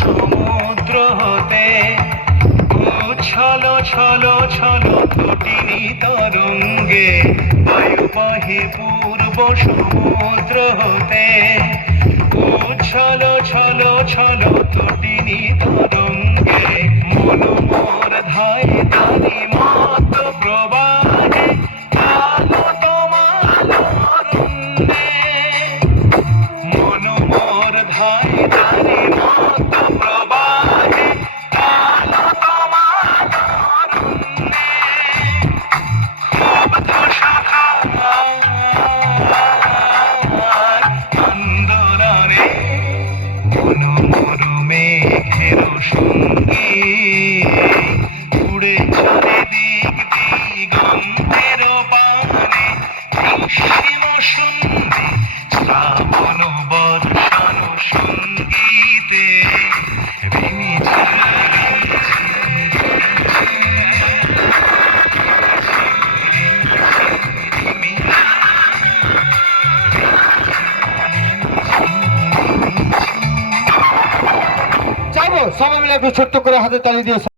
সমুদ্র হতে ছলো ছলো ছলো তটিনী তরঙ্গে, বায়ু বহে পূর্ব সমুদ্র হতে ছলো ছলো ছলো তটিনী তরঙ্গে, মন মোর ধায় তারি মত প্রবাহে আলো তোমার অরণ্যে, মন মোর ধায় তারি মত প্রবাহে আলো তোমার অরণ্যে, খুব তো শাখা আন্দোলনে মন মোর মেঘের সঙ্গী, উড়ে চলে দিক দিগন্তের পানে, গ্রীষ্ম সন্ধে শ্রাবণ বর্ষণ সঙ্গীতে যাবো সবাই মিলে একটু ছোট্ট করে হাতে তালি দিয়ে